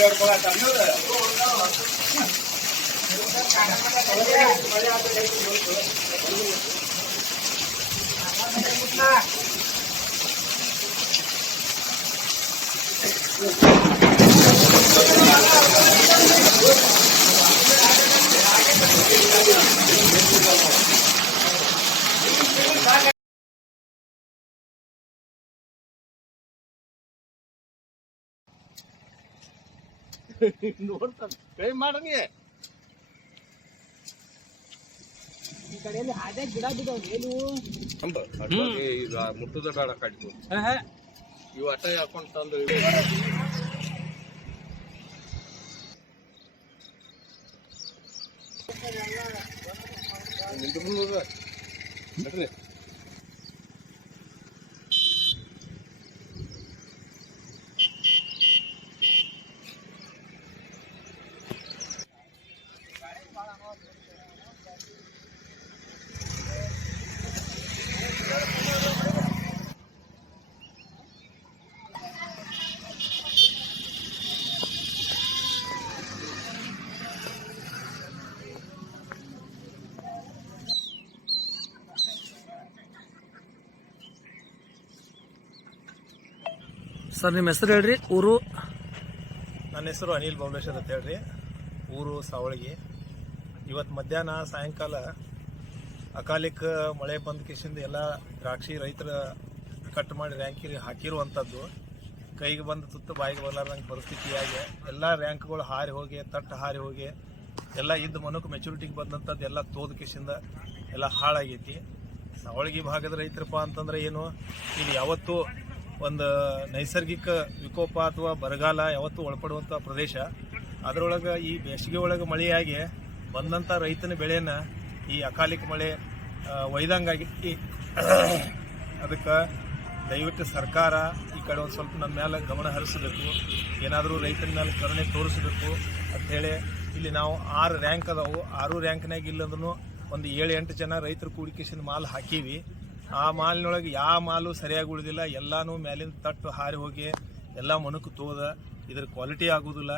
ಹೇಳ್ಕೊಳತ್ತ ನೋಡ್ತಾನೆ ಕೈ ಮಾಡಂಗೆ. ಈ ಕಡೆಯಲ್ಲಿ ಹಾಗೆ ಗಿಡ ಬಿದ್ದಾವ್ರಿ ಏನು? ಅಂಬ ಅಟ್ವಾಗಿ ಈಗ ಮುಟ್ಟದ ಬೇಡ ಕಟ್ತು ಇವು ಅಟ್ಟ ಹಾಕೊಂಡ್ ತಂದು ನಿಂತು? ಸರ್, ನಿಮ್ಮ ಹೆಸರು ಹೇಳ್ರಿ? ಊರು? ನನ್ನ ಹೆಸರು ಅನಿಲ್ ಬೌಲೇಶ್ವರ್ ಅಂತ ಹೇಳ್ರಿ. ಊರು ಸಾವಳಗಿ. ಇವತ್ತು ಮಧ್ಯಾಹ್ನ ಸಾಯಂಕಾಲ ಅಕಾಲಿಕ ಮಳೆ ಬಂದ ಕಿಶಿಂದ ಎಲ್ಲ ದ್ರಾಕ್ಷಿ ರೈತರ ಕಟ್ ಮಾಡಿ ರ್ಯಾಂಕಿಗೆ ಹಾಕಿರುವಂಥದ್ದು ಕೈಗೆ ಬಂದ ತುತ್ತು ಬಾಯಿಗೆ ಬರಲಾರ್ದಂಗೆ ಪರಿಸ್ಥಿತಿಯಾಗಿ ಎಲ್ಲ ರ್ಯಾಂಕ್ಗಳು ಹಾರಿ ಹೋಗಿ ತಟ್ಟು ಹಾರಿ ಹೋಗಿ, ಎಲ್ಲ ಇದ್ದ ಮನಕ್ಕೆ ಮೆಚುರಿಟಿಗೆ ಬಂದಂಥದ್ದು ಎಲ್ಲ ತೋದ ಕಿಶಿಂದ ಎಲ್ಲ ಹಾಳಾಗೈತಿ. ಸಾವಳಗಿ ಭಾಗದ ರೈತರಪ್ಪ ಅಂತಂದ್ರೆ ಏನು? ಇಲ್ಲಿ ಯಾವತ್ತೂ ಒಂದು ನೈಸರ್ಗಿಕ ವಿಕೋಪ ಅಥವಾ ಬರಗಾಲ ಯಾವತ್ತೂ ಒಳಪಡುವಂಥ ಪ್ರದೇಶ. ಅದರೊಳಗೆ ಈ ಬೇಸಿಗೆ ಒಳಗೆ ಮಳೆಯಾಗಿ ಬಂದಂಥ ರೈತನ ಬೆಳೆಯನ್ನು ಈ ಅಕಾಲಿಕ ಮಳೆ ಒಯ್ದಂಗಾಗಿ ಅದಕ್ಕೆ ದಯವಿಟ್ಟು ಸರ್ಕಾರ ಈ ಕಡೆ ಒಂದು ಸ್ವಲ್ಪ ನಮ್ಮ ಮೇಲೆ ಗಮನ ಹರಿಸಬೇಕು. ಏನಾದರೂ ರೈತನ ಮೇಲೆ ಕರುಣೆ ತೋರಿಸಬೇಕು ಅಂಥೇಳಿ ಇಲ್ಲಿ ನಾವು ಆರು ರ್ಯಾಂಕ್ ಅದಾವು. ಆರು ರ್ಯಾಂಕ್ನಾಗ ಇಲ್ಲಂದ್ರೂ ಒಂದು ಏಳು ಎಂಟು ಜನ ರೈತರು ಕೂಡಿಕೇಶನ್ ಮಾಲ್ ಹಾಕೀವಿ. ಆ ಮಾಲಿನೊಳಗೆ ಯಾವ ಮಾಲು ಸರಿಯಾಗಿ ಉಳಿದಿಲ್ಲ, ಎಲ್ಲಾನು ಮ್ಯಾಲಿಂದ ತಟ್ಟು ಹಾರಿ ಹೋಗಿ ಎಲ್ಲ ಮನಕ್ಕೆ ತೋದ, ಇದ್ರ ಕ್ವಾಲಿಟಿ ಆಗೋದಿಲ್ಲ.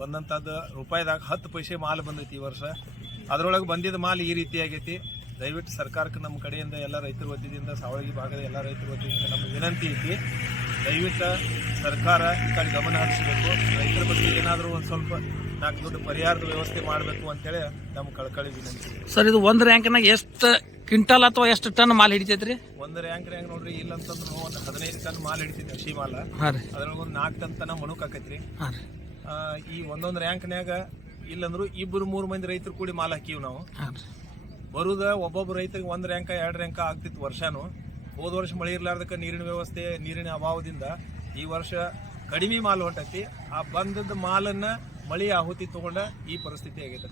ಬಂದಂಥದ್ದು ರೂಪಾಯಿದಾಗ ಹತ್ತು ಪೈಸೆ ಮಾಲು ಬಂದೈತಿ ಈ ವರ್ಷ. ಅದರೊಳಗೆ ಬಂದಿದ್ದ ಮಾಲು ಈ ರೀತಿ ಆಗೈತಿ. ದಯವಿಟ್ಟು ಸರ್ಕಾರಕ್ಕೆ ನಮ್ಮ ಕಡೆಯಿಂದ ಎಲ್ಲ ರೈತರ ವತಿಯಿಂದ, ಸಾವಳಗಿ ಭಾಗದ ಎಲ್ಲ ರೈತರ ವತಿಯಿಂದ ನಮ್ಮ ವಿನಂತಿ ಐತಿ. ದಯವಿಟ್ಟು ಸರ್ಕಾರ ಈ ಕಡೆ ಗಮನ ಹರಿಸಬೇಕು. ರೈತರ ಬಗ್ಗೆ ಏನಾದರೂ ಒಂದು ಸ್ವಲ್ಪ ನಾಲ್ಕು ದೊಡ್ಡ ಪರಿಹಾರದ ವ್ಯವಸ್ಥೆ ಮಾಡಬೇಕು ಅಂತೇಳಿ ನಮ್ಮ ಕಳ್ಕಳಿ ವಿನಂತಿ. ಸರ್, ಇದು ಒಂದು ರ್ಯಾಂಕ್ನಾಗ ಎಷ್ಟು ಕ್ವಿಂಟಲ್ ಅಥವಾ ಎಷ್ಟು ಟನ್ ಮಾಲ್ ಹಿಡಿತೈತ್ರಿ? ಒಂದು ರ್ಯಾಂಕ್ ರ್ಯಾಂಕ್ ನೋಡ್ರಿ ಇಲ್ಲ ಅಂತಂದ್ರೆ ಒಂದು ಹದಿನೈದು ಟನ್ ಮಾಲ್ ಹಿಡಿತೀವಿ ಮಾಲ ಹಾಂ ರೀ. ಅದ್ರೊಳಗೆ ಒಂದು ನಾಲ್ಕು ಟನ್ ತನ ಮಣುಕ್ ಆಕೈತ್ರಿ ಹಾಂ ರೀ. ಆ, ಈ ಒಂದೊಂದು ರ್ಯಾಂಕ್ನ್ಯಾಗ ಇಲ್ಲಂದ್ರು ಇಬ್ಬರು ಮೂರು ಮಂದಿ ರೈತರು ಕೂಡಿ ಮಾಲ್ ಹಾಕಿವಿ ನಾವು. ಹಾಂ ರೀ. ಬರುದ ಒಬ್ಬೊಬ್ಬ ರೈತರಿಗೆ ಒಂದು ರ್ಯಾಂಕ ಎರಡು ರ್ಯಾಂಕ ಆಗ್ತಿತ್ತು ವರ್ಷಾನು. ಹೋದ ವರ್ಷ ಮಳೆ ಇರ್ಲಾರ್ದಕ್ಕೆ ನೀರಿನ ವ್ಯವಸ್ಥೆ ನೀರಿನ ಅಭಾವದಿಂದ ಈ ವರ್ಷ ಕಡಿಮೆ ಮಾಲ್ ಹೊಂಟೈತಿ. ಆ ಬಂದದ ಮಾಲನ್ನ ಮಳೆ ಆಹುತಿ ತಗೊಂಡ ಈ ಪರಿಸ್ಥಿತಿ ಆಗೈತೆ.